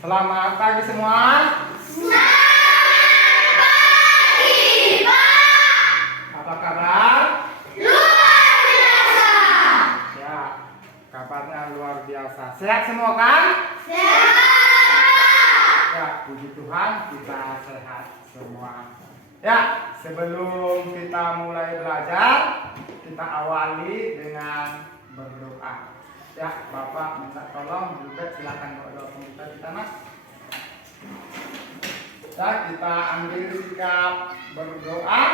Selamat pagi semua. Selamat pagi, Pak. Apa kabar? Luar biasa. Ya, kabarnya luar biasa. Sehat semua kan? Sehat. Ya, puji Tuhan kita sehat semua. Ya, sebelum kita mulai belajar, kita awali dengan berdoa. Ya, Bapak minta tolong juga silakan doa kita Mas. Ya, kita ambil sikap berdoa.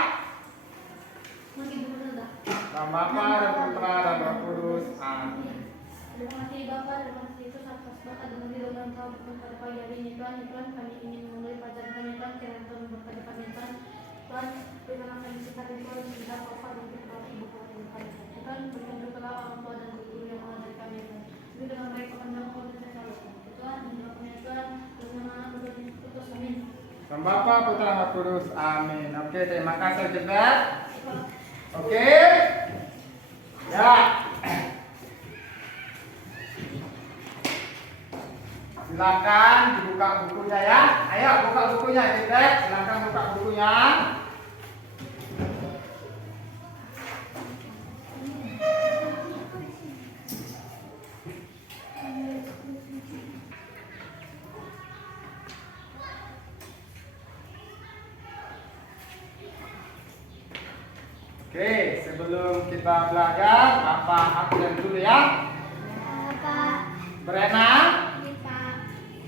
Nama Bapa dan Putra dan Roh Kudus. Amin. Terima kasih Bapak, terima kasih Yesus atas berkat dan firman Kau pada pagi hari ini Tuhan. Tuhan, kami ingin memulai pelajaran kami Tuhan, kiranya Tuhan berkati kami Tuhan. Tuhan, berikanlah kami sikap Tuhan, kita Bapak dan kita Ibu kami Tuhan. Tuhan, berikan berkatlah orang tua dan guru yang mengajari kami Tuhan. Berikan mereka pandang dan selalu Tuhan, menjawabnya Tuhan, bersama Tuhan Yesus, amin. Nama Bapa, Putra dan Roh Kudus. Amin. Oke, terima kasih Jebet. Oke. Ya. Silakan dibuka bukunya ya. Ayo buka bukunya Jebet. Silakan buka bukunya. Oke, sebelum kita belajar, Bapak absen dulu ya. Bapak, Brena, Pak.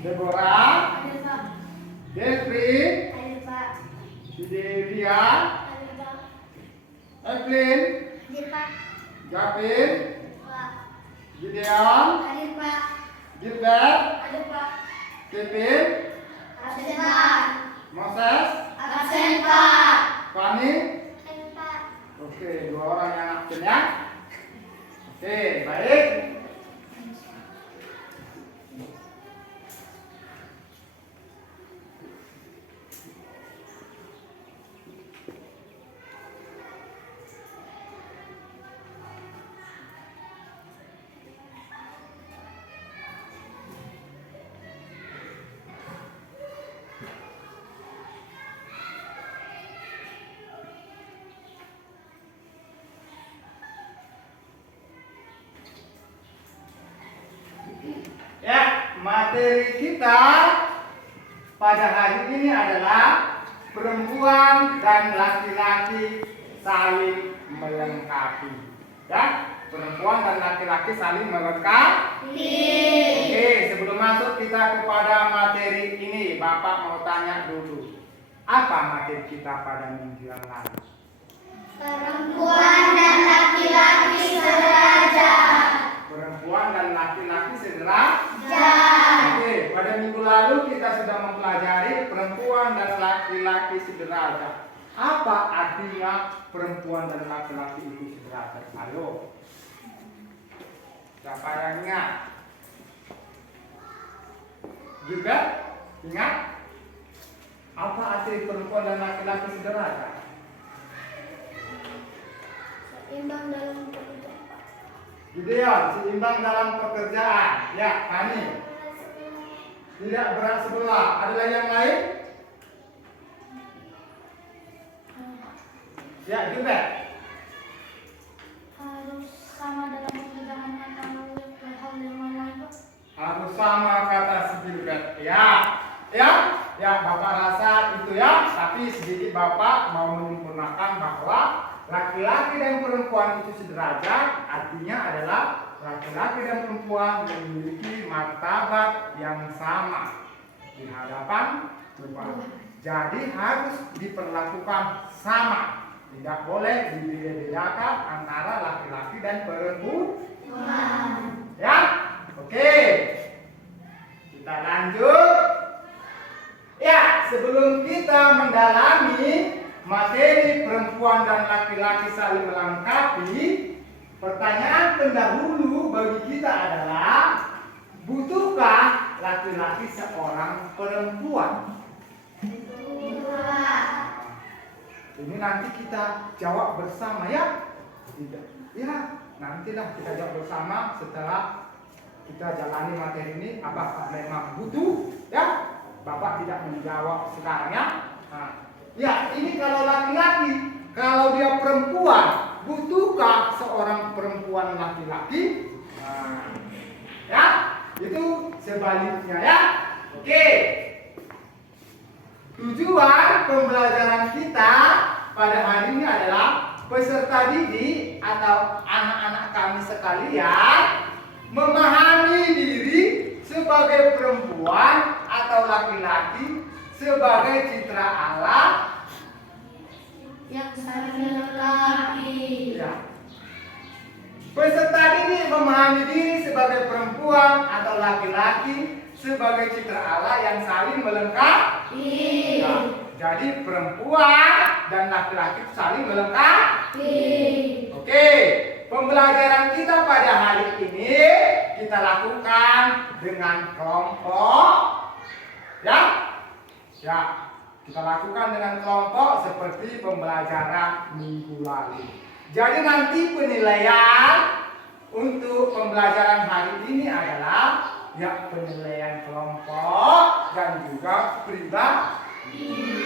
Deborah, Amin Pak. Devri, Ayo, Pak. Devia, Ayo, Pak. Evelyn, Ayo, Pak. Gavin, Pak. Gideon, Ayo, Pak. Gilbert, Ayo, Pak. Kevin, Absen, Pak. Moses, Absen, Pak. Fani. Ayo, Pak. Oke, dua orang yang absen ya. Oke, baik. Ya, materi kita pada hari ini adalah perempuan dan laki-laki saling melengkapi. Ya, perempuan dan laki-laki saling melengkapi. Oke, sebelum masuk kita kepada materi ini, Bapak mau tanya dulu. Apa materi kita pada minggu yang lalu? Perempuan dan laki-laki sederajat. Perempuan dan laki-laki sederajat. Oke, pada minggu lalu kita sudah mempelajari perempuan dan laki-laki sederajat. Apa artinya perempuan dan laki-laki itu sederajat? Ayo, siapa yang ingat? Juga ingat? Apa arti perempuan dan laki-laki sederajat? Seimbang dalam pekerjaan, Pak. Gideon, seimbang dalam pekerjaan. Ya, Fani. Tidak berat sebelah. Ada yang lain? Ya, juga. Harus sama dalam pekerjaannya kalau hal yang lain Pak. Harus sama kata si Gilbert. Ya, ya, ya. Bapak rasa itu ya. Tapi sedikit Bapak mau menyempurnakan bahwa laki-laki dan perempuan itu sederajat. Artinya adalah laki-laki dan perempuan memiliki martabat yang sama di hadapan Tuhan. Jadi harus diperlakukan sama. Tidak boleh dibeda-bedakan antara laki-laki dan perempuan. Ya, oke. Kita lanjut. Ya, sebelum kita mendalami materi perempuan dan laki-laki saling melengkapi, pertanyaan pendahulu bagi kita adalah, butuhkah laki-laki seorang perempuan? Ini nanti kita jawab bersama ya. Tidak. Ya, nantilah kita jawab bersama setelah kita jalani materi ini apakah memang butuh ya. Bapak tidak menjawab sekarang ya. Nah, ya ini kalau laki-laki, kalau dia perempuan, butuhkah seorang perempuan laki-laki? Nah, ya itu sebaliknya ya. Oke. Tujuan pembelajaran kita pada hari ini adalah peserta didik atau anak-anak kami sekalian memahami diri sebagai perempuan atau laki-laki sebagai citra Allah yang saling melengkapi. ya. Peserta didik memahami diri sebagai perempuan atau laki-laki sebagai citra Allah yang saling melengkapi. Ya. Jadi perempuan dan laki-laki saling melengkapi. Oke, pembelajaran kita pada hari ini kita lakukan dengan kelompok. Ya, ya, kita lakukan dengan kelompok seperti pembelajaran minggu lalu. Jadi nanti penilaian untuk pembelajaran hari ini adalah ya penilaian kelompok dan juga pribadi.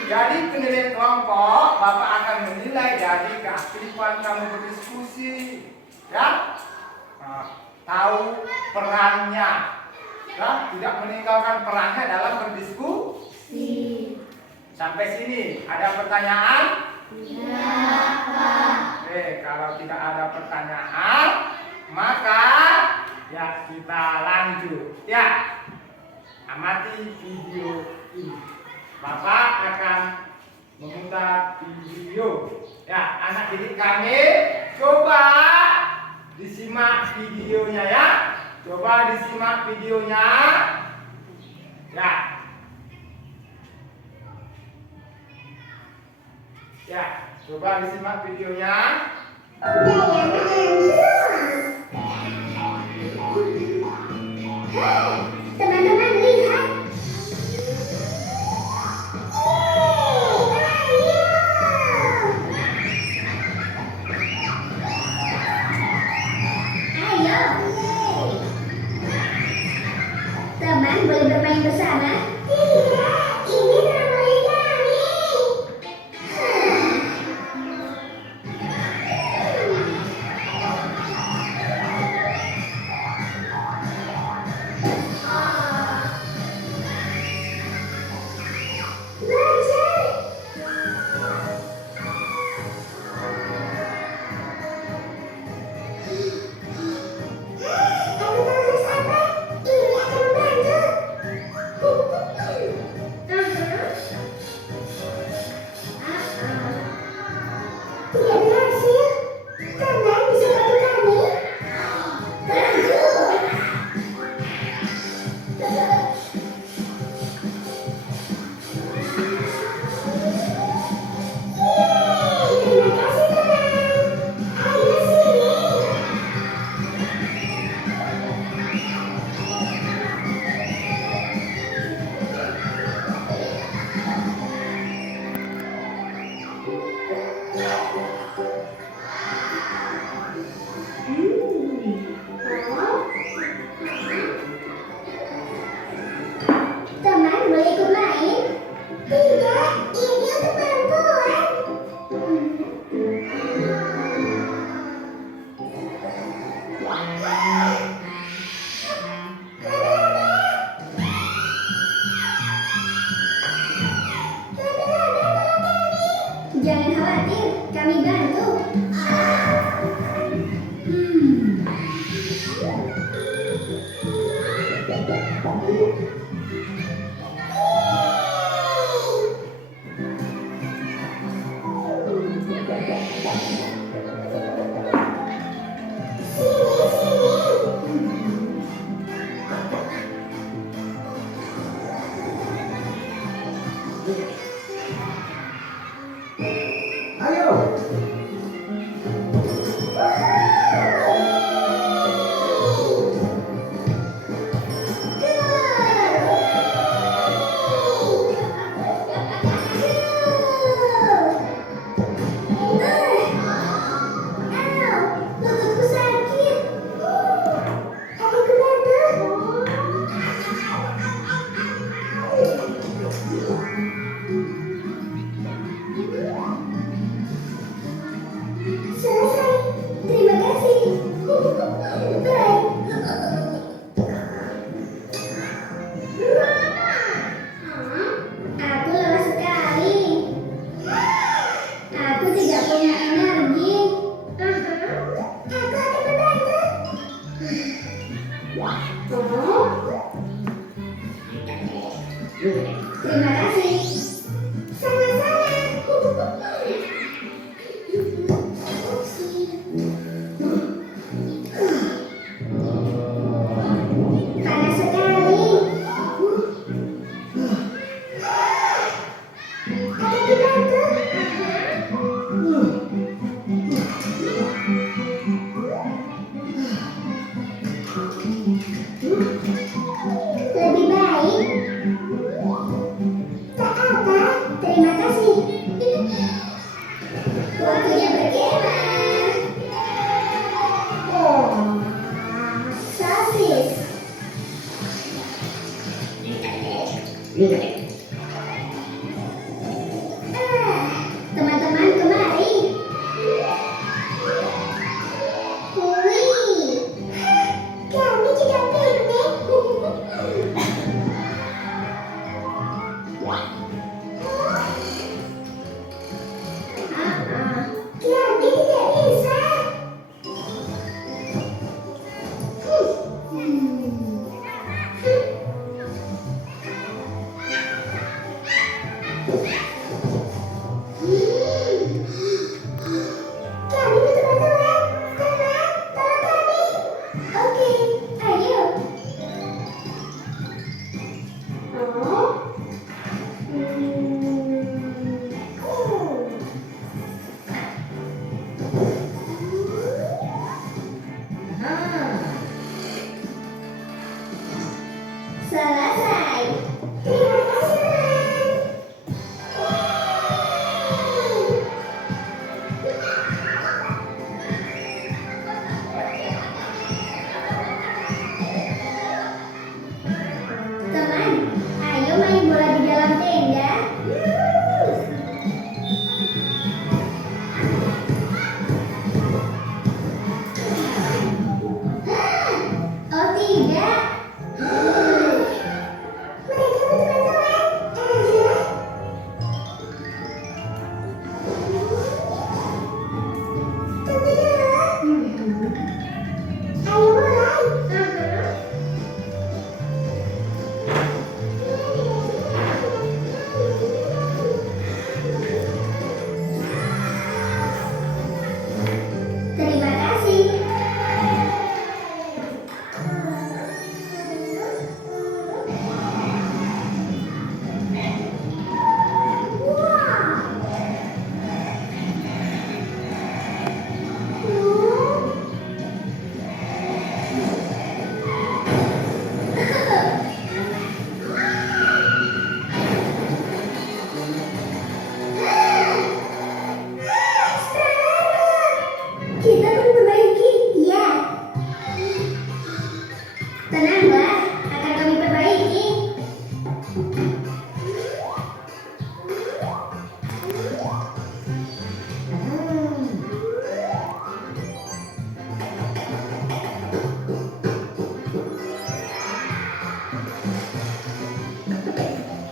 Jadi penilaian kelompok Bapak akan menilai dari keaktifan kamu berdiskusi, ya, tahu perannya, ya, tidak meninggalkan perannya dalam berdiskusi. Sampai sini ada pertanyaan? Tidak, Pak. Oke, kalau tidak ada pertanyaan, maka ya kita lanjut. Ya, amati video ini. Bapak akan memutar video. Ya, anak didik kami, coba disimak videonya ya. Coba disimak videonya. Ya. Ya, coba disimak videonya. Teman-teman lihat. Ayo. Teman boleh bermain bersama? Tidak, ini trampolin kami. Tidak berhasil. Teman bisa bantu kami? Bantu. Terima kasih teman. Ayo sini. Teman boleh ikut main? Tidak, ini untuk perempuan. Jangan khawatir, kami bantu. Ayo. Teman-teman kemari. Wih, kami juga pendek. Kami tidak bisa. Kami butuh bantuan. Teman, tolong kami. Oke, ayo. Oh. Selesai. Terima kasih, teman. Teman, ayo main bola di dalam tenda. Oh tidak. Mereka butuh bantuan. Tunggu dulu. Ayo mulai. Terima kasih. Kita perlu perbaiki, ya. Tenanglah, akan kami perbaiki.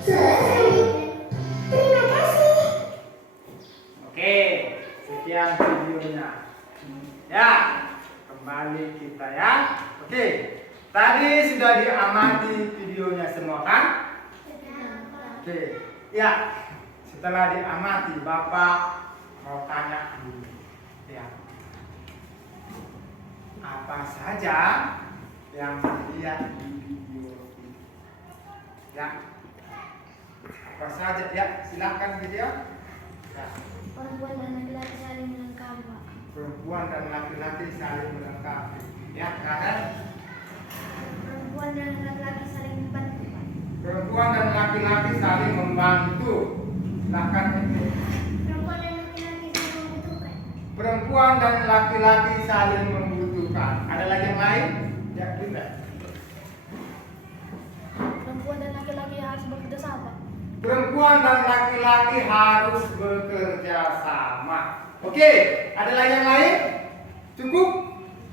Selesai. Terima kasih. Oke, sekian videonya. Ya, kembali kita ya. Oke, tadi sudah diamati videonya semua kan? Oke, ya. Setelah diamati, Bapak mau tanya dulu. Ya, apa saja yang dilihat di video ini? Ya, apa saja? Ya, silakan video. Ya. Perempuan dan laki-laki saling melengkapi, Pak. Perempuan dan laki-laki saling melengkapi. Ya, kan? Perempuan dan laki-laki saling membantu, Pak. Perempuan dan laki-laki saling membantu. Silakan itu. Perempuan dan laki-laki saling membutuhkan. Perempuan dan laki-laki saling membutuhkan. Ada lagi yang lain? Ya, tidak. Perempuan dan laki-laki harus bekerja sama. Perempuan dan laki-laki harus bekerja sama. Oke, ada lagi yang lain? Cukup?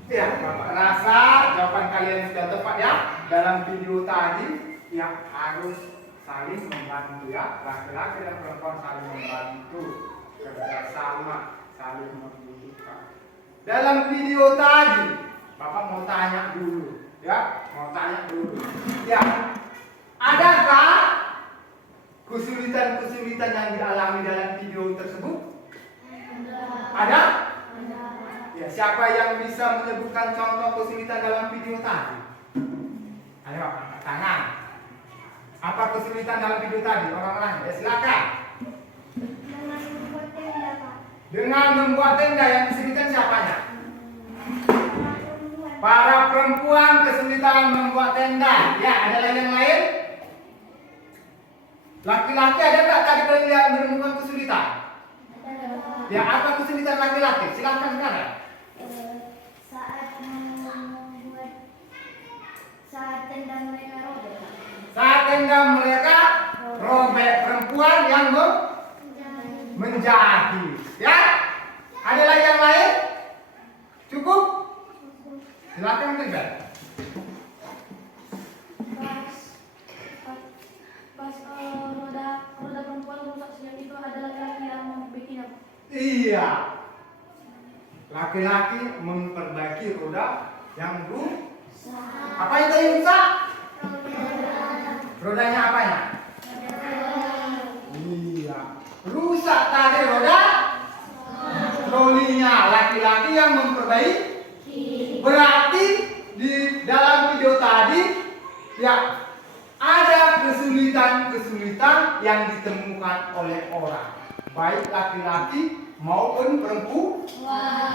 Ya, Bapak rasa jawaban kalian sudah tepat ya. Dalam video tadi, ya harus saling membantu ya. Laki-laki dan perempuan saling membantu, bekerja sama, saling membutuhkan. Dalam video tadi, Bapak mau tanya dulu, ya, mau tanya dulu. Ya, adakah kesulitan-kesulitan yang dialami dalam video tersebut? Ada? Ya, siapa yang bisa menyebutkan contoh kesulitan dalam video tadi? Ayo, angkat tangan. Apa kesulitan dalam video tadi? Orang-orang, ya silakan. Dengan membuat tenda, Pak. Dengan membuat tenda, yang kesulitan siapanya? Perempuan. Para perempuan kesulitan membuat tenda. Ya, ada lagi yang lain? Laki-laki ada nggak tadi kalian menemukan kesulitan? Ya, apa kesulitan laki-laki? Silakan sekarang. Saat tenda mereka robek, Pak. Saat tenda mereka Silakan Tibet. Pas roda perempuan rusak sejak itu ada laki-laki yang memperbaikinya. Iya. Laki-laki memperbaiki roda yang rusak. Apa itu yang rusak? Rodanya apanya? Iya. Rusak tadi roda trolinya, laki-laki yang memperbaiki. Berarti di dalam video tadi ya ada kesulitan-kesulitan yang ditemukan oleh orang, baik laki-laki maupun perempuan.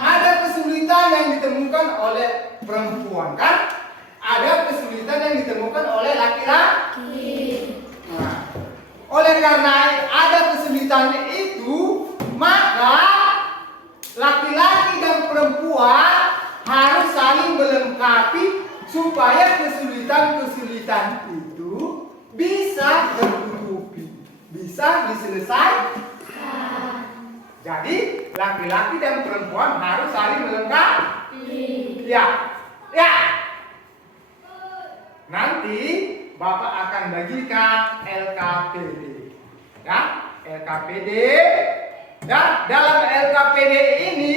Ada kesulitan yang ditemukan oleh perempuan, kan? Ada kesulitan yang ditemukan oleh laki-laki. Nah, oleh karena ada kesulitan itu, maka laki-laki dan perempuan harus saling melengkapi supaya kesulitan-kesulitan itu bisa tertutupi, bisa diselesaikan. Jadi laki-laki dan perempuan harus saling melengkapi. Ya, ya. Nanti Bapak akan bagikan LKPD, ya, LKPD. Dan dalam LKPD ini,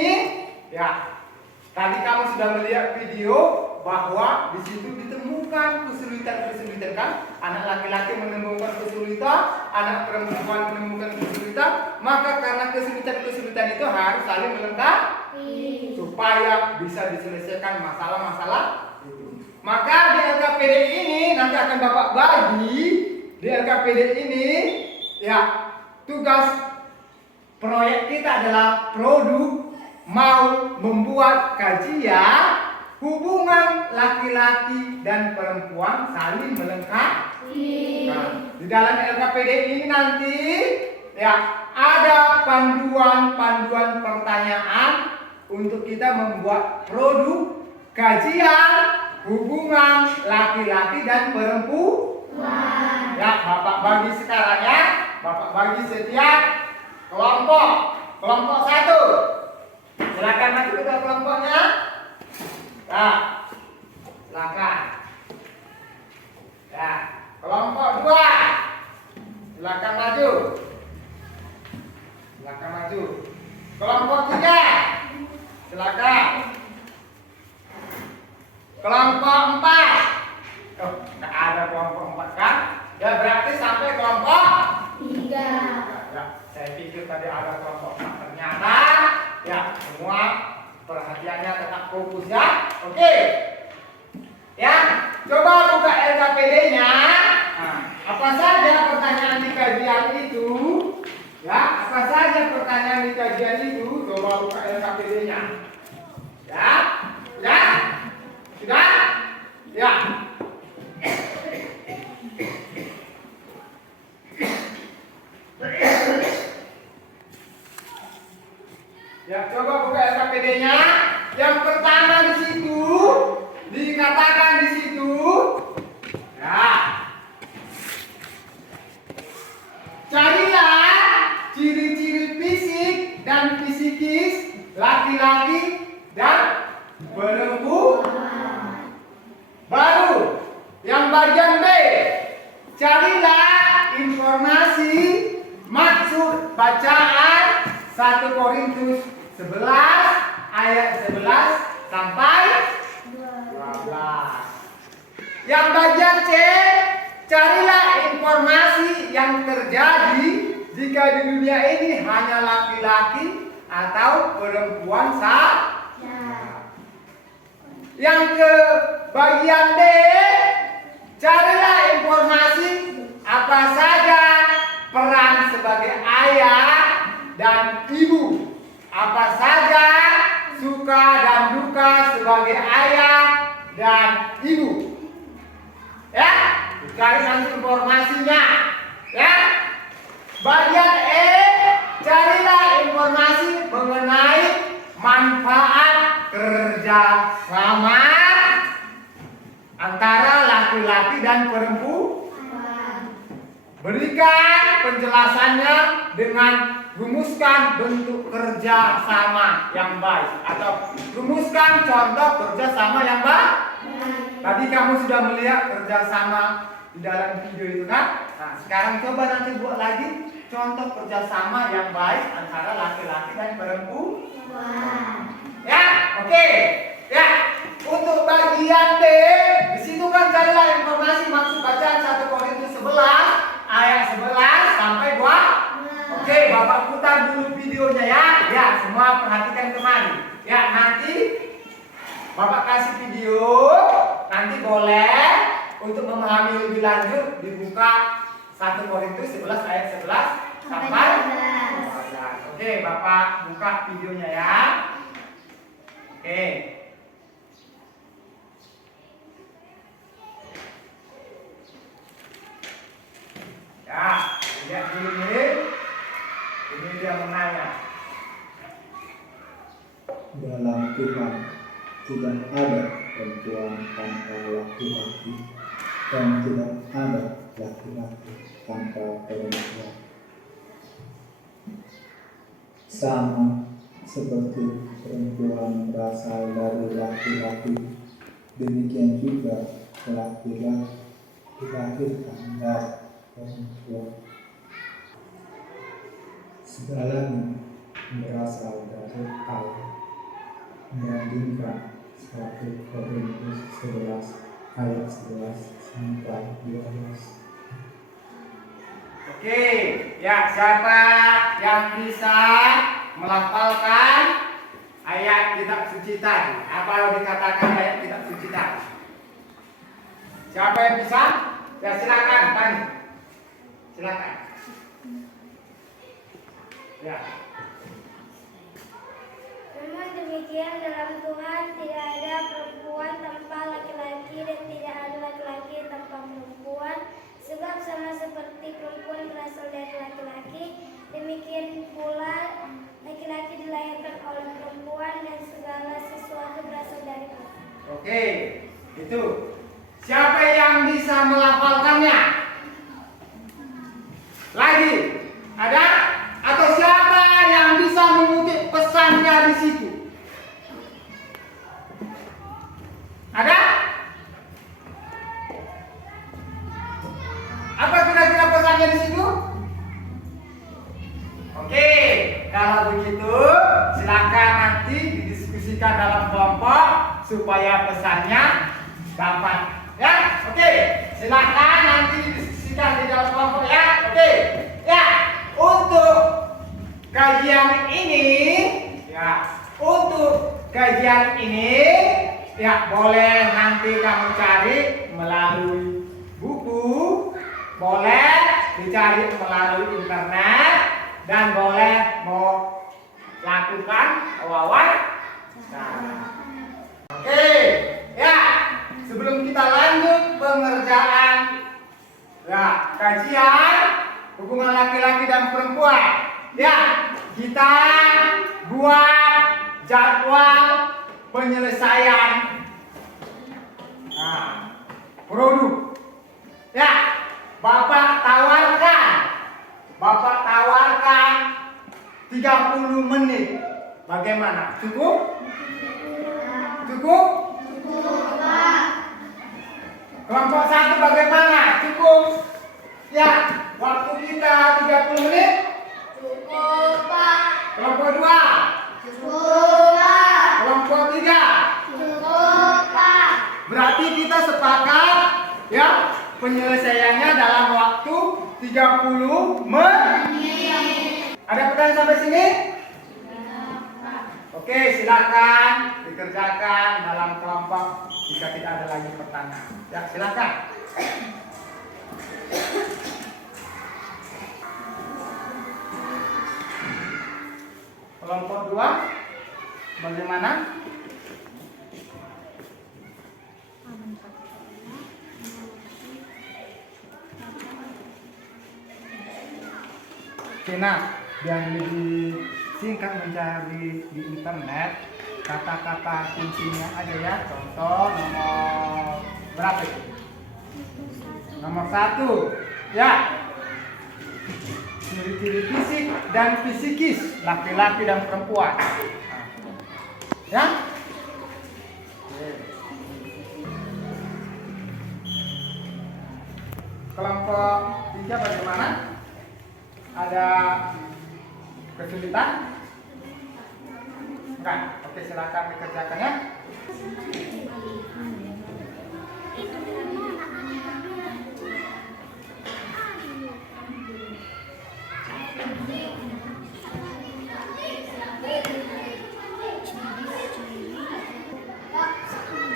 ya, tadi kamu sudah melihat video bahwa di situ ditemukan kesulitan-kesulitan, kan? Anak laki-laki menemukan kesulitan, anak perempuan menemukan kesulitan. Maka karena kesulitan-kesulitan itu harus saling melengkapi supaya bisa diselesaikan masalah-masalah itu. Maka di LKPD ini nanti akan Bapak bagi di LKPD ini, ya, tugas proyek kita adalah produk mau membuat kajian hubungan laki-laki dan perempuan saling melengkapi. Nah, di dalam LKPD ini nanti ya ada panduan-panduan pertanyaan untuk kita membuat produk kajian hubungan laki-laki dan perempuan. Ya, Bapak bagi sekarang ya. Bapak bagi setiap kelompok. Kelompok 1. Silakan maju ke kelompoknya. Nah, silakan. Ya, kelompok 2. Silakan maju. Silakan maju. Kelompok 3. Silakan. Kelompok 4. Oh, enggak ada kelompok 4 kan? Ya berarti sampai kelompok 3. Ya, saya pikir tadi ada kelompok 4. Ternyata ya semua perhatiannya tetap fokus ya. Oke. Ya, coba buka LKPD-nya. Nah, apa saja pertanyaan di kajian itu? Ya, apa saja pertanyaan di kajian itu? Coba buka LKPD-nya. Ya, ya, sudah? Ya. Ya, coba buka LKPD-nya. Yang pertama di situ dikatakan di situ, ya, carilah ciri-ciri fisik dan psikis laki-laki dan perempuan. Baru yang bagian B, carilah informasi maksud bacaan 1 Korintus 11 ayat 11 sampai 12. Yang bagian C, carilah informasi yang terjadi jika di dunia ini hanya laki-laki atau perempuan saja. Yang ke bagian D, carilah informasi apa saja peran sebagai ayah dan ibu, apa saja suka dan duka sebagai ayah dan ibu. Ya, cari nanti informasinya. Ya, bagian E, carilah informasi mengenai manfaat kerjasama antara laki-laki dan perempuan. Berikan penjelasannya dengan rumuskan bentuk kerja sama yang baik atau rumuskan contoh kerja sama yang baik. Tadi kamu sudah melihat kerja sama di dalam video itu kan? Nah, sekarang coba nanti buat lagi contoh kerja sama yang baik antara laki-laki dan perempuan. Ya, oke. Ya, untuk bagian B, di situ kan carilah informasi maksud bacaan 1 Korintus 11 ayat 11 sampai 2. Oke, Bapak putar dulu videonya ya. Ya, semua perhatikan kemari. Ya, nanti Bapak kasih video, nanti boleh untuk memahami lebih lanjut dibuka 1 Korintus 11 ayat 11 sampai 12. Oke, Bapak buka videonya ya. Oke. Ya, lihat dulu nih. Ini dia menanya. Dalam Tuhan tidak ada perempuan tanpa laki-laki dan tidak ada laki-laki tanpa perempuan. Sama seperti perempuan berasal dari laki-laki, demikian juga laki-laki dilahirkan dari perempuan. Segalanya berasal dari Allah. Membandingkan 1 Korintus 11 ayat 11 sampai 12. Oke, ya siapa yang bisa melafalkan ayat kitab suci tadi? Apa yang dikatakan ayat kitab suci tadi? Siapa yang bisa? Ya silakan, Pani. Silakan. Ya. Namun demikian dalam Tuhan tidak ada perempuan tanpa laki-laki dan tidak ada laki-laki tanpa perempuan. Sebab sama seperti perempuan berasal dari laki-laki, demikian pula laki-laki dilahirkan oleh perempuan dan segala sesuatu berasal dari Allah. Oke, itu. Siapa yang bisa melafalkannya? Lagi, ada? Atau siapa yang bisa mengutip pesannya di situ? Ada? Apa kira-kira pesannya di situ? Oke, kalau begitu silakan nanti didiskusikan dalam kelompok supaya pesannya dapat. Ya, oke. Silakan nanti didiskusikan di dalam kelompok ya. Oke. Ya, untuk kajian ini ya boleh nanti kamu cari melalui buku, boleh dicari melalui internet, dan boleh mau lakukan wawancara. Oke, ya sebelum kita lanjut pengerjaan ya kajian hubungan laki-laki dan perempuan, ya kita buat jadwal penyelesaian produk. Ya, Bapak tawarkan 30 menit. Bagaimana? Cukup? Cukup? Kelompok 1 bagaimana? Cukup? Ya, waktu kita 30 menit? Cukup, Pak. Kelompok 2? Cukup, Pak. Kelompok 3? Cukup, Pak. Berarti kita sepakat ya penyelesaiannya dalam waktu 30 menit. Ada pertanyaan sampai sini? Oke, silakan dikerjakan dalam kelompok jika tidak ada lagi pertanyaan. Ya, silakan. Kelompok 2 bagaimana? Oke, nah, yang lebih singkat mencari di internet kata-kata kuncinya aja ya. Contoh nomor berapa itu? Nomor 1 ya. ciri-ciri fisik dan fisikis laki-laki dan perempuan. Ya? Oke. Kelompok 3 bagaimana? Ada kesulitan? Enggak. Oke, silakan dikerjakan ya.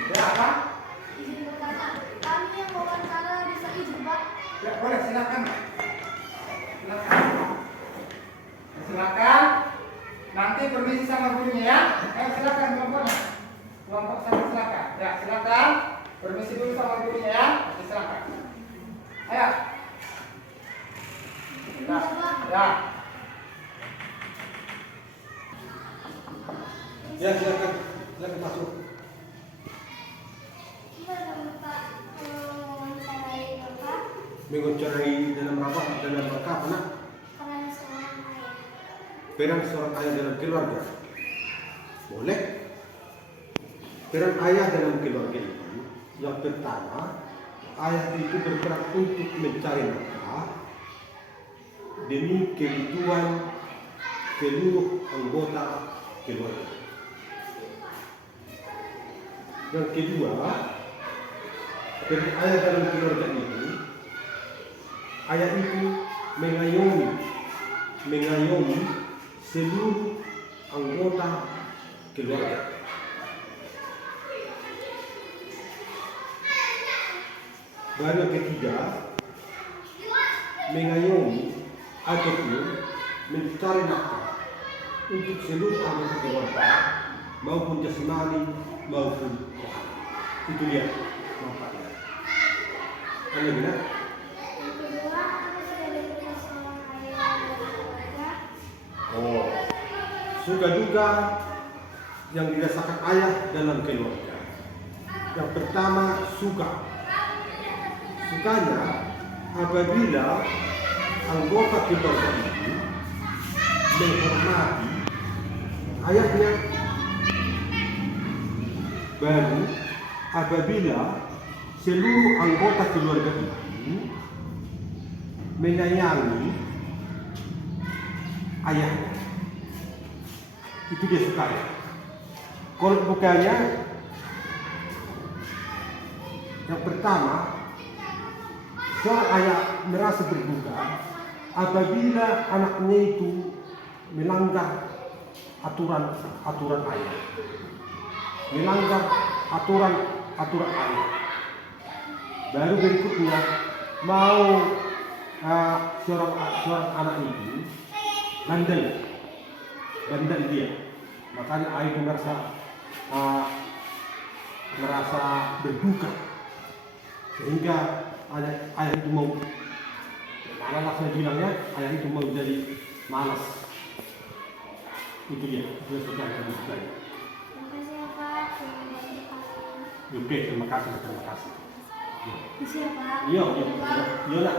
Ya, apa? Izin bertanya, kami yang wawancara bisa izin Pak? Ya, boleh, silakan. Silakan. Silakan. Nanti permisi sama gurunya ya. Silakan kelompoknya. Kelompok sama silakan. Ya, silakan. Permisi dulu sama gurunya ya. Oke, silakan. Ayo. Ya. Ya. Ya, silakan. Silakan masuk. Mengucapkan dalam rangka apa nak? Peran seorang ayah dalam keluarga. Boleh. Peran ayah dalam keluarga itu yang pertama, ayah itu berperan untuk mencari nafkah demi kebutuhan seluruh anggota keluarga. Yang kedua, peran ayah dalam keluarga itu, ayah itu mengayomi seluruh anggota keluarga. Baru yang ketiga, mengayomi ataupun mencari nafkah untuk seluruh anggota keluarga maupun jasmani maupun rohani. Itu dia manfaatnya. Hanya benar. Oh, suka duka yang dirasakan ayah dalam keluarga. Yang pertama, sukanya apabila anggota keluarga itu menghormati ayahnya. Baru apabila seluruh anggota keluarga itu menyayangi ayahnya, itu dia suka. Kalau bukannya, yang pertama, seorang ayah merasa berduka apabila anaknya itu melanggar aturan ayah, melanggar aturan ayah. Baru berikutnya mau seorang anak itu bandel dia, makanya ayah itu merasa berduka, sehingga ayah itu mau, malah saya bilangnya ayah itu mau jadi malas. Itu dia suka. Terima kasih ya Pak. Oke, terima kasih. Isi ya Pak. Iya lah.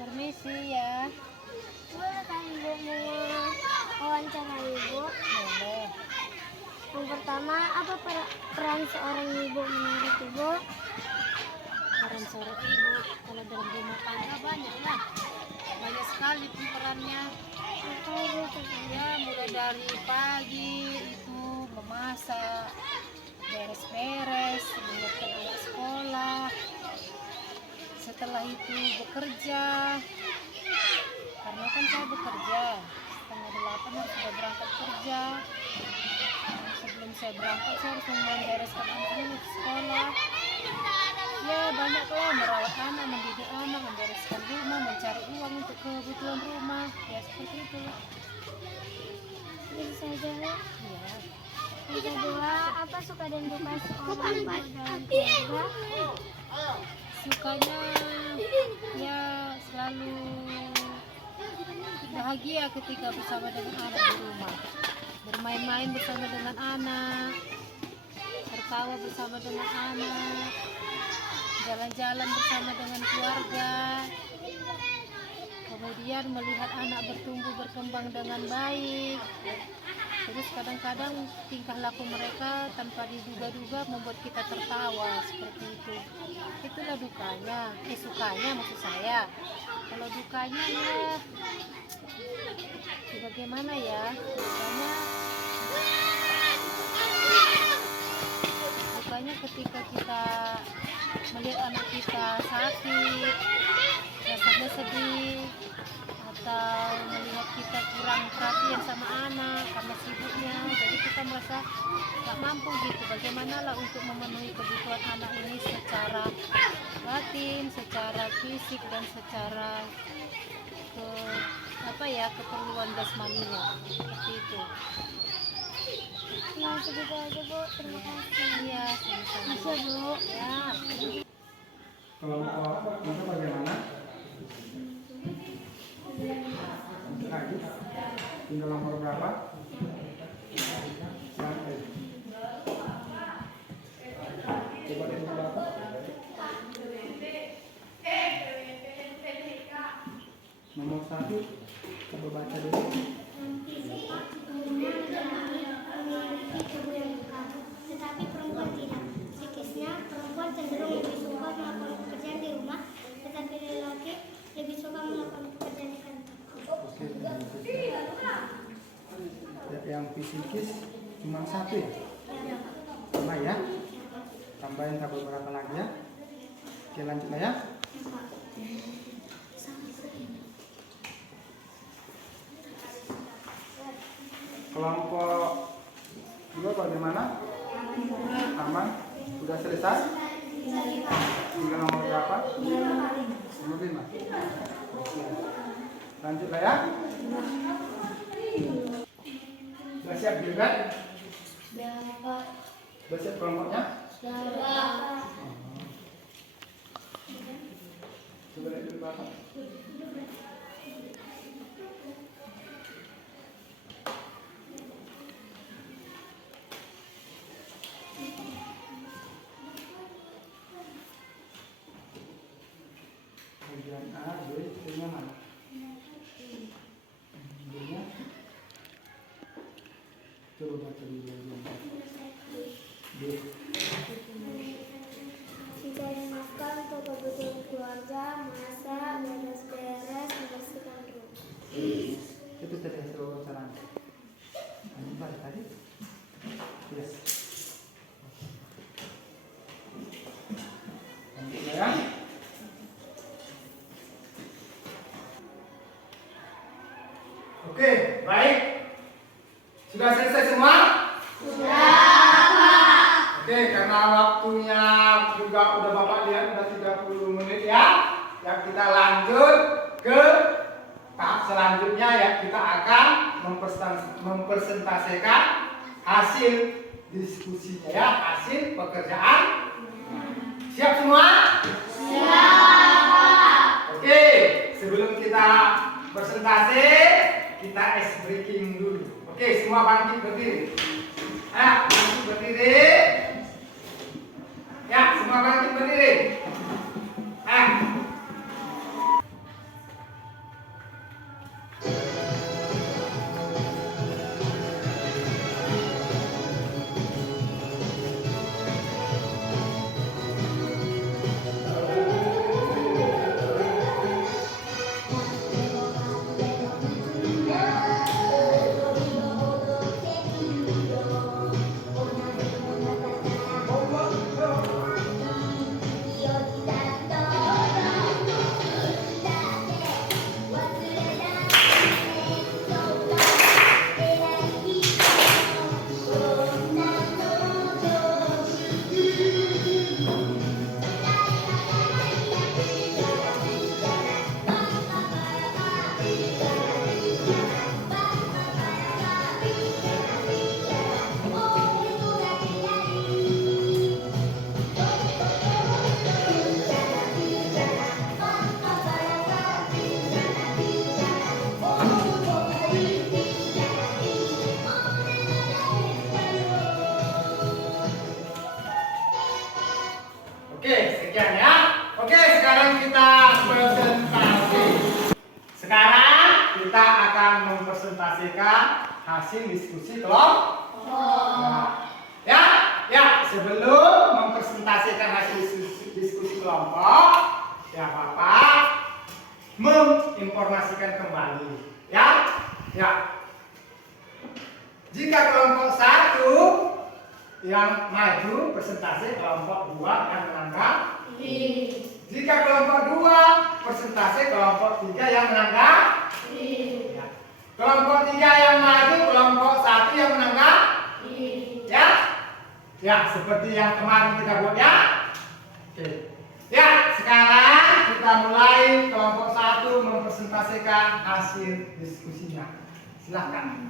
Permisi ya. Boleh kan Ibu mau wawancara Ibu? Boleh. Yang pertama, apa peran seorang ibu menurut Ibu? Peran seorang ibu kalau dalam rumah tangga banyak sekali perannya. Apa Ibu? Ya, mulai dari pagi itu memasak, beres-beres, menyiapkan anak sekolah. Setelah itu bekerja, karena kan saya bekerja 7:30 harus sudah berangkat kerja. Sebelum saya berangkat saya harus membereskan anak-anak ke sekolah. Ya, banyaklah merawat anak, mendidik anak, membereskan rumah, mencari uang untuk kebutuhan rumah. Ya, seperti itu. Bisa saja Bu. Ya. Yang kedua, apa suka dan duka seorang ibu dalam keluarga? Sukanya ya selalu bahagia ketika bersama dengan anak di rumah, bermain-main bersama dengan anak, tertawa bersama dengan anak, jalan-jalan bersama dengan keluarga, kemudian melihat anak bertumbuh berkembang dengan baik. Terus kadang-kadang tingkah laku mereka tanpa diduga-duga membuat kita tertawa seperti itu. Itulah dukanya, sukanya maksud saya. Kalau dukanya ya bagaimana ya, dukanya ketika kita melihat anak kita sakit, rasanya sedih, atau melihat kita kurang perhatian sama anak karena sibuknya, jadi kita merasa tak mampu gitu. Bagaimana lah untuk memenuhi kebutuhan anak ini secara batin, secara fisik, dan secara keperluan jasmaninya, seperti itu. Nah, segitu aja Bu, terima kasih. Iya, sama-sama. Bisa Bu. Ya. Kelompok itu bagaimana? Lagi tinggal nomor berapa? Sampai. Coba tinggal berapa? Nomor 1. Coba baca dulu. Tetapi perempuan tidak. Psikisnya, perempuan cenderung lebih suka melakukan pekerjaan di rumah, tetapi laki-laki lebih suka melakukan pekerjaan di kantor. Yang fisikis cuma 1 ya? Tambah ya? Tambahin tabel berapa lagi ya? Oke, lanjut lah ya. Kelompok 2 bagaimana? Aman? Sudah selesai? Tinggal nomor berapa? Nomor 5. Oke. Lanjut lah ya. Sudah siap juga? Sudah siap kelompoknya? Coba lihat dulu Bapak. Bagian A, B, C-nya mana? B-nya coba baca di bagian B. Mencari nafkah untuk kebutuhan keluarga, masak, beres-beres, membersihkan rumah. Itu tadi hasil wawancara. Ini balik tadi? Yes. Lanjut ya. Oke, baik. Sudah selesai semua? Oke, karena waktunya juga udah Bapak lihat udah 30 menit ya. Ya, kita lanjut ke tahap selanjutnya ya. Kita akan mempresentasikan hasil diskusinya ya, hasil pekerjaan. Siap semua? Siap. Oke, sebelum kita presentasi, kita ice breaking dulu. Oke, semua bangkit berdiri. Bangkit berdiri. Ya, semua bangkit berdiri. mempresentasikan hasil diskusi kelompok. Ya, sebelum mempresentasikan hasil diskusi kelompok, ya Bapak menginformasikan kembali. Ya. Jika kelompok 1 yang maju presentasi, kelompok 2 yang menanggapi. Jika kelompok 2 presentasi, kelompok 3 yang menanggapi. Ya. Kelompok 3 yang maju, kelompok 1 yang menanggapi. Ya, seperti yang kemarin kita buat ya. Oke. Ya, sekarang kita mulai kelompok 1 mempresentasikan hasil diskusinya. Silakan.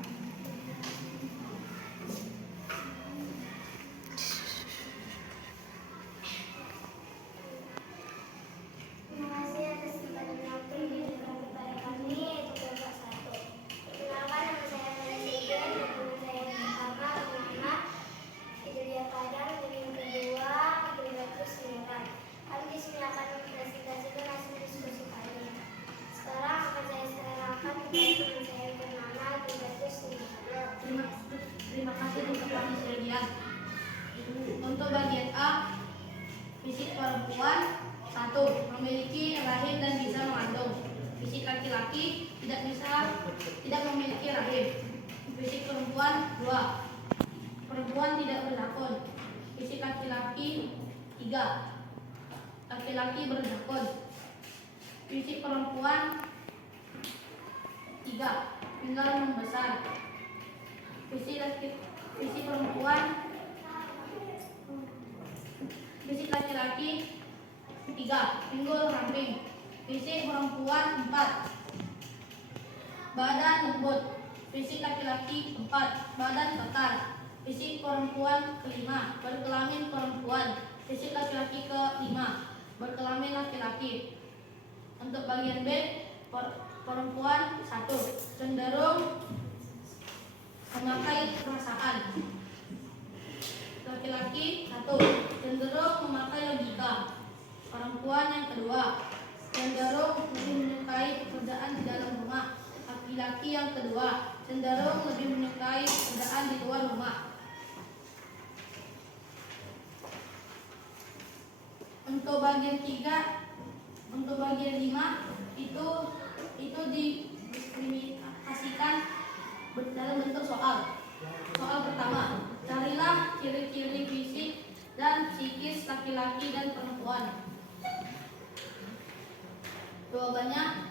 Terima kasih atas kesempatan waktu yang diberikan kepada kami, yaitu kelompok 1. Perkenalkan, nama saya Vanessa dan teman saya yang pertama bernama Fidelia Padang dan yang kedua Gilbertus Miran. Kami di sini akan mempresentasikan hasil diskusi kami. Sekarang akan saya serahkan kepada teman saya yang bernama Gilbertus Miran. Terima kasih untuk Vanessa. Untuk bagian A, fisik perempuan 1. Memiliki rahim dan bisa mengandung. Fisik laki-laki tidak memiliki rahim. Fisik perempuan 2. Perempuan tidak berzakon. Fisik laki-laki 3. Laki-laki berzakon. Fisik perempuan 3. Pinggang membesar. Fisik perempuan, fisik laki-laki 3. Pinggul ramping. Fisik perempuan 4. Badan lembut. Fisik laki-laki 4. Badan kekar. Fisik perempuan 5. Berkelamin perempuan. Fisik laki-laki 5. Berkelamin laki-laki. Untuk bagian B, perempuan 1. Cenderung memakai perasaan. Laki-laki 1. Cenderung memakai logika. Perempuan yang kedua cenderung lebih menyukai pekerjaan di dalam rumah. Laki-laki yang kedua cenderung lebih menyukai pekerjaan di luar rumah. Untuk bagian 3, untuk bagian 5 itu didiskriminasikan dalam bentuk soal. Soal pertama, carilah ciri-ciri fisik dan psikis laki-laki dan perempuan. Jawabannya,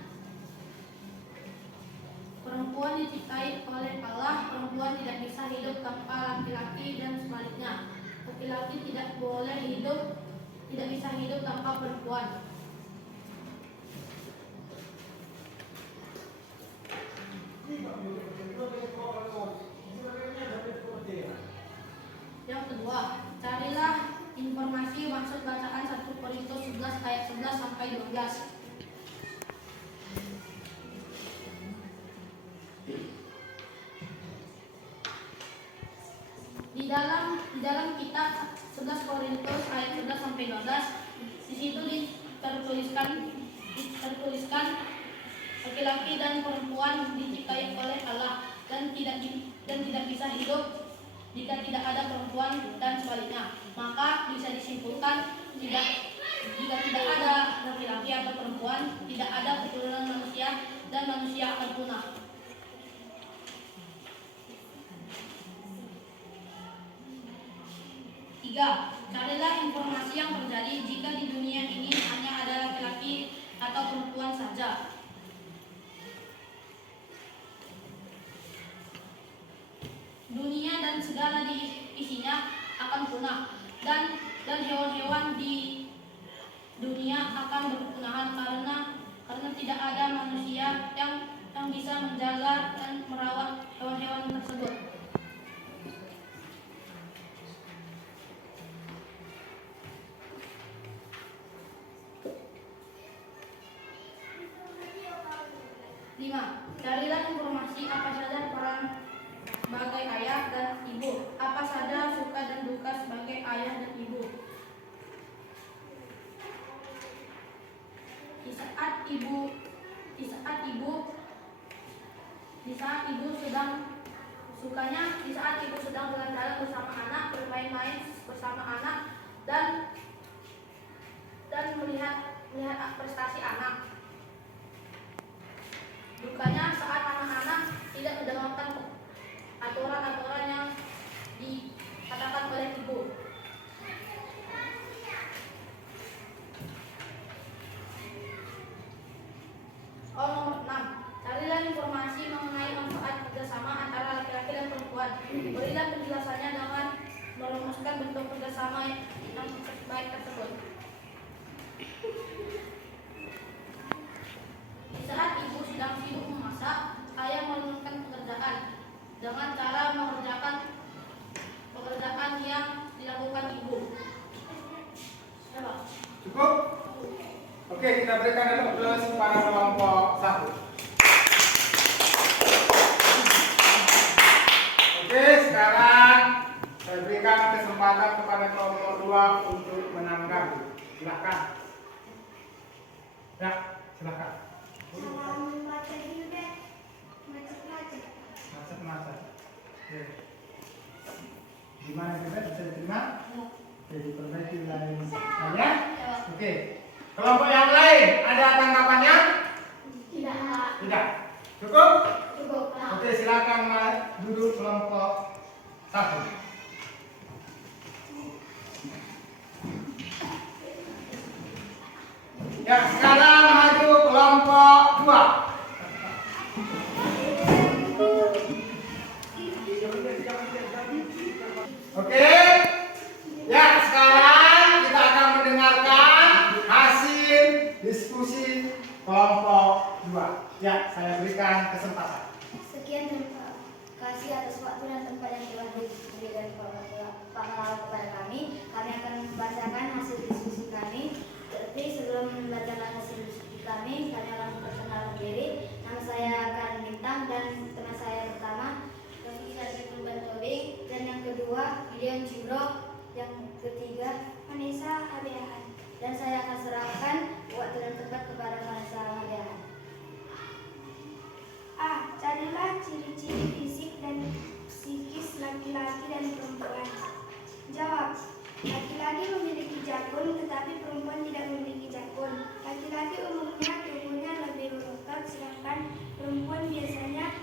perempuan diciptai oleh Allah. Perempuan tidak bisa hidup tanpa laki-laki dan sebaliknya. Laki-laki tidak bisa hidup tanpa perempuan. Yang kedua, carilah informasi maksud bacaan 1 Korintus 11 ayat 11 sampai 12. Di dalam kitab 11 Korintus ayat 11 sampai 12, di situ tertuliskan laki-laki dan perempuan diciptai oleh Allah dan tidak bisa hidup jika tidak ada perempuan dan sebaliknya. Maka bisa disimpulkan jika tidak ada laki-laki atau perempuan, tidak ada keturunan manusia dan manusia akan punah. 3. Carilah informasi yang terjadi jika di dunia ini hanya ada laki-laki atau perempuan saja. Dunia dan segala isinya akan punah, dan hewan-hewan di dunia akan berpunahan karena tidak ada manusia yang bisa menjaga dan merawat hewan-hewan tersebut. Carilah informasi apa saja peran sebagai ayah dan ibu. Apa saja suka dan duka sebagai ayah dan ibu. Di saat ibu di saat ibu sedang jalan-jalan bersama anak, bermain-main bersama anak, dan melihat prestasi anak. Dukanya saat anak-anak tidak mendengarkan aturan-aturan yang dikatakan oleh ibu. Nomor 6. Carilah informasi mengenai manfaat kerjasama antara laki-laki dan perempuan. Berilah penjelasannya dengan merumuskan bentuk kerjasama yang baik tersebut. Di saat ibu sedang sibuk memasak, ayah menurunkan pekerjaan dengan cara mengerjakan pekerjaan yang dilakukan ibu. Coba. Cukup? Oke, kita berikan dulu plus pada kelompok 1. Oke, sekarang saya berikan kesempatan kepada kelompok 2 untuk menanggapi. Silakan. Ya, silakan. Macet. Oke. Gimana kita bisa diterima? Oke, diperbaiki lain saja. Oke. Kelompok yang lain ada tanggapannya? Tidak. Cukup? Cukup. Oke, silakan duduk kelompok 1. Ya, sekarang maju kelompok 2. Oke. Ya, sekarang kita akan mendengarkan hasil diskusi kelompok 2. Ya, saya berikan kesempatan. Sekian terima kasih atas waktu dan tempat yang telah diberikan kepada kami. Kami akan membacakan hasil diskusi kami. Tapi sebelum membacakan hasil diskusi kami akan memperkenalkan diri. Nama saya Karen Bintang dan teman saya pertama Kami Ruben Tobing, dan yang kedua Gideon Cibro, yang ketiga Vanessa Abeahan. Dan saya akan serahkan waktu dan tempat kepada Vanessa Abeahan. A. Carilah ciri-ciri fisik dan psikis laki-laki dan perempuan. Jawab. Laki-laki memiliki jakun, tetapi perempuan tidak memiliki jakun. Laki-laki umumnya tubuhnya lebih berotot, sedangkan perempuan biasanya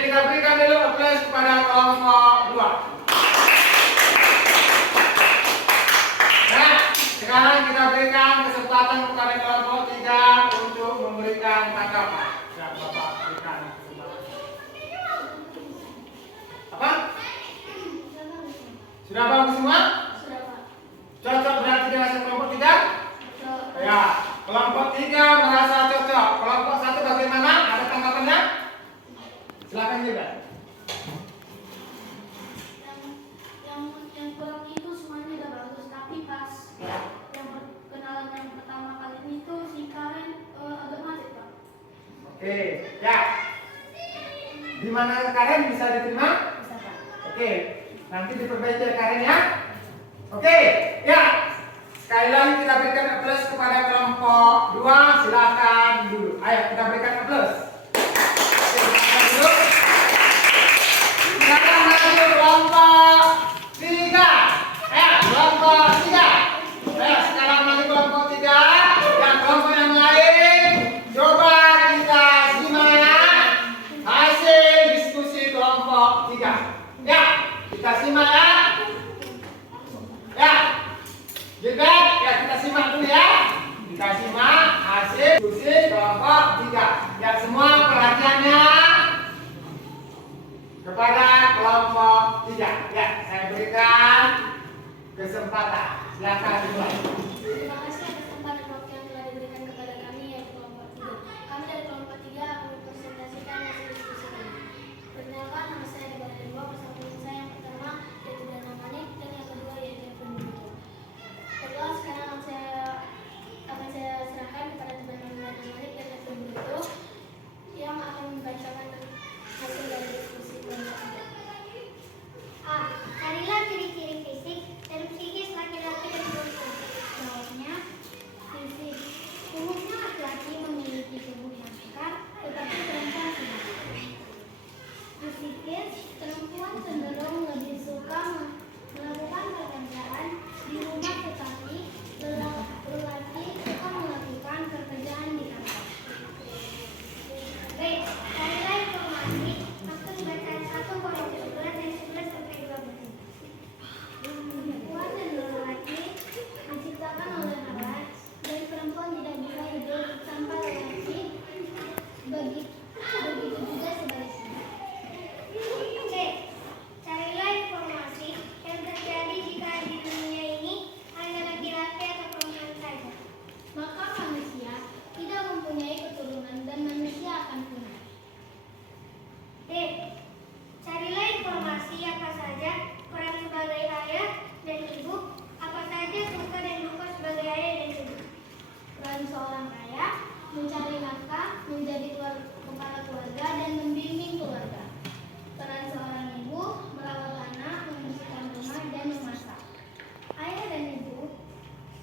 kita berikan dulu aplaus kepada kelompok 2. Nah, sekarang kita berikan kesempatan kepada kelompok 3 untuk memberikan tanggapan. Ya, Bapak berikan kesempatan. Apa? Sudah bagus semua? Sudah, Pak. Cocok berarti dengan kelompok 3? Ya, kelompok 3 merasa cocok. Kelompok 1 bagaimana? Ada tanggapannya? Silakan juga. Yang kurang itu semuanya udah bagus, tapi pas yang perkenalan yang pertama kali itu si Karen agak macet, Pak. Oke, ya. Di mana Karen bisa diterima? Bisa, Pak. Oke, nanti diperbaiki ya Karen ya. Oke, ya. Sekali lagi kita berikan aplaus kepada kelompok 2. Silakan dulu. Ayo kita berikan aplaus. Oke, silakan dulu. Silakan maju kelompok 3. Ayo kelompok 3. Ayo sekarang maju kelompok 3. Yang kelompok yang lain coba kita simak hasil diskusi kelompok 3. Ya, kita simak ya. Ya. Gilbert, ya kita simak dulu ya. Kita simak hasil diskusi kelompok 3. Ya semua perhatiannya kepada kelompok 3. Ya, saya berikan kesempatan. Silakan dimulai. Terima kasih atas kesempatan waktu yang telah diberikan kepada kami yaitu kelompok 3. Kami dari kelompok 3 akan mempresentasikan hasil diskusi kami. Perkenalkan, nama saya Dewa Dewa bersama teman saya yang pertama yaitu Dana Manik dan yang kedua yaitu Evan Buto. Kedua, sekarang akan saya serahkan kepada teman-teman Dana Manik dan Evan Buto yang akan membacakan hasil dari diskusi kelompok 3. A. Carilah ciri-ciri fisik dan psikis laki-laki dan perempuan. Jawabnya, fisik. Umumnya laki-laki memiliki tubuh yang kekar, tetapi perempuan tidak. Psikis, perempuan cenderung lebih suka melakukan pekerjaan di rumah, tetapi lelaki suka melakukan pekerjaan di kantor. B. Carilah informasi maksud bacaan 1 Korintus 11 ayat 11 sampai 12. Perempuan dan lelaki diciptakan oleh Allah dan perempuan tidak bisa hidup tanpa lelaki. Begitu juga sebaliknya. C. Carilah informasi yang terjadi jika di dunia ini hanya laki-laki atau perempuan saja. Maka manusia tidak mempunyai keturunan dan manusia akan punah. D. Carilah informasi apa saja peran sebagai ayah dan ibu, apa saja suka dan duka sebagai ayah dan ibu. Peran seorang ayah mencari nafkah, menjadi kepala keluarga dan membimbing keluarga. Peran seorang ibu merawat anak, membersihkan rumah dan memasak. Ayah dan ibu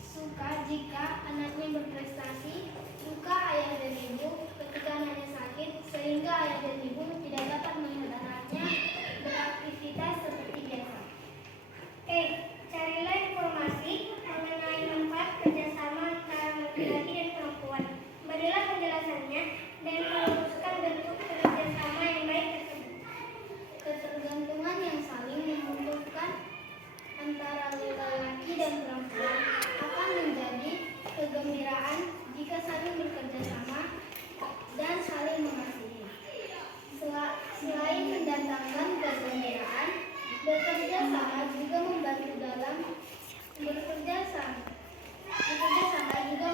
suka jika anaknya berprestasi, duka ayah dan ibu ketika anaknya sakit sehingga ayah dan ibu tidak dapat melihat anaknya beraktivitas seperti biasa. E. Carilah informasi mengenai tempat kerjasama antara laki-laki dan perempuan. Berilah penjelasannya dan merumuskan bentuk kerjasama yang baik tersebut. Ketergantungan yang saling membutuhkan antara laki-laki dan perempuan akan menjadi kegembiraan jika saling bekerja sama dan saling mengasihi. Selain mendatangkan kegembiraan, bekerja sama juga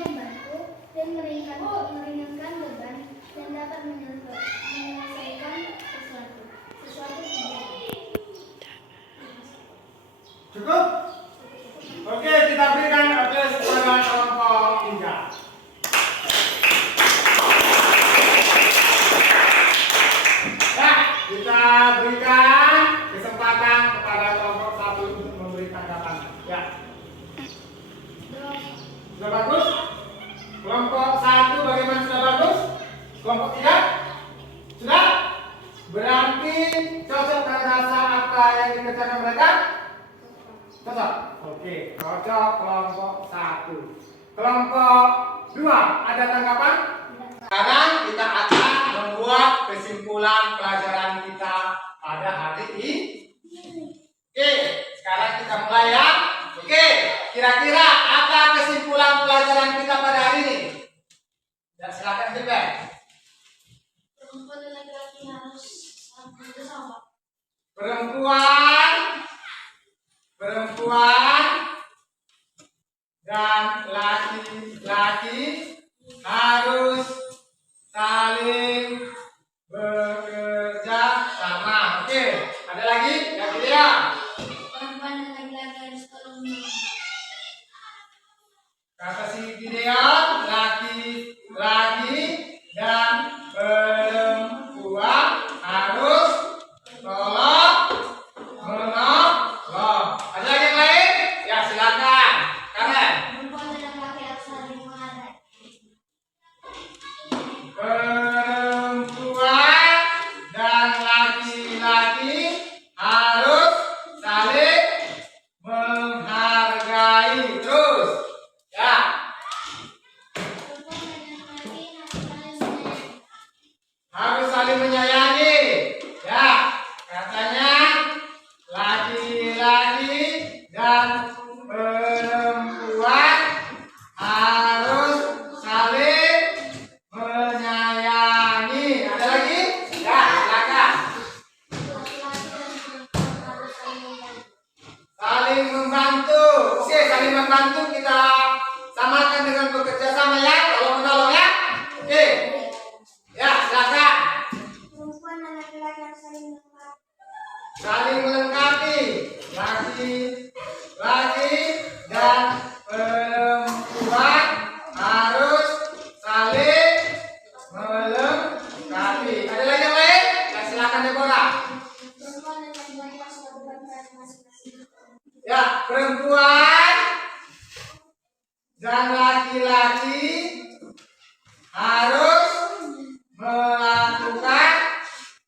membantu dan meringankan beban dan dapat menyelesaikan sesuatu kegiatan. Cukup? Oke, kita berikan aplaus kepada kelompok 3. Ya, kita berikan kesempatan kepada kelompok 1 untuk memberi tanggapan. Ya. Sudah bagus? Kelompok 1 bagaimana, sudah bagus? Kelompok 3? Sudah? Berarti cocok dengan rasa apa yang dikerjakan mereka? Cocok? Oke, cocok kelompok 1. Kelompok 2, ada tanggapan? Sekarang kita akan membuat kesimpulan pelajaran kita pada hari ini. Oke, sekarang kita mulai ya. Oke, kira-kira apa kesimpulan pelajaran kita pada hari ini? Ya, silakan feedback. Perempuan dan laki-laki harus bersama. Perempuan dan laki-laki harus saling bekerja sama. Oke, ada lagi? Ya, dia. Perempuan dan laki-laki harus tolong menolong. Kata si Gideon, laki-laki dan perempuan harus tolong menolong. Ada lagi yang lain? Ya, silakan. Karen. Perempuan dan laki-laki harus saling menghargai. Perempuan dan laki-laki harus saling menghargai. Terus, ya. Perempuan dan laki-laki Harus harus saling menyayangi. saling menyayangi. Ya, katanya laki-laki dan perempuan harus saling menyayangi. Ada lagi? Ya, silakan. Laki-laki dan perempuan harus saling membantu. Saling membantu. Oke, saling membantu kita samakan dengan bekerja sama ya, tolong menolong ya. Oke. Ya, silakan. Perempuan dan laki-laki harus saling melengkapi. Saling melengkapi. Laki-laki dan perempuan harus saling melengkapi. Ada lagi yang lain? Ya, silakan Deborah. Perempuan dan laki-laki harus melakukan peran masing-masing. Ya, perempuan dan laki-laki harus melakukan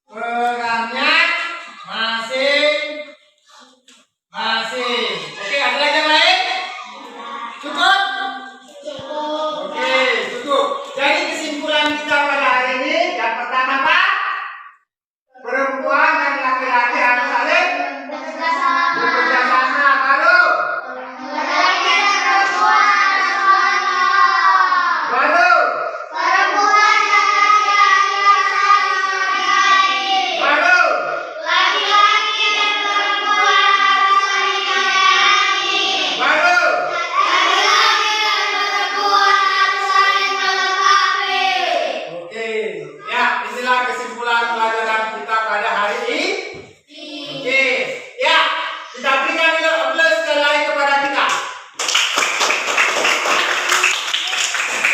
perannya masing-masing. Oke, ada lagi yang lain? Cukup? Oke, cukup. Jadi kesimpulan kita pada hari ini yang pertama apa? Perempuan dan laki-laki harus saling bekerja sama. Baru? Baru? Baru? Baru? Oke, ya inilah kesimpulan pelajaran kita pada hari ini. Oke, ya kita berikan dulu aplaus sekali lagi kepada kita.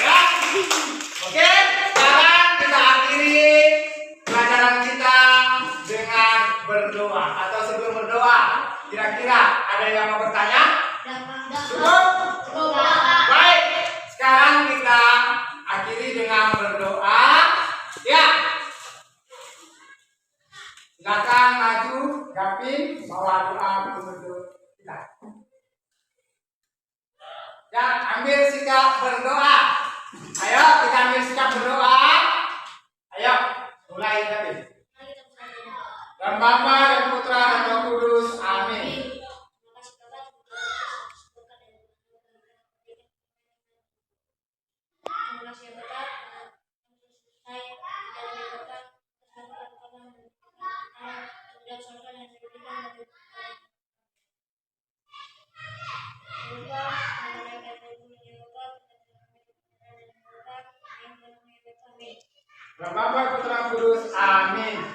Ya, oke. Sekarang kita akhiri pelajaran kita dengan berdoa. Atau sebelum berdoa, kira-kira ada yang mau bertanya? Cukup? Baik, sekarang kita akhiri dengan berdoa. Ya. Silakan maju, Gavin, bawa doa untuk kita. Ya, ambil sikap berdoa. Ayo, kita ambil sikap berdoa. Ayo, mulai Gavin. Dan Bapa dan Putra dan Roh Kudus. Amin. Dan Bapa Putra Kudus. Amin.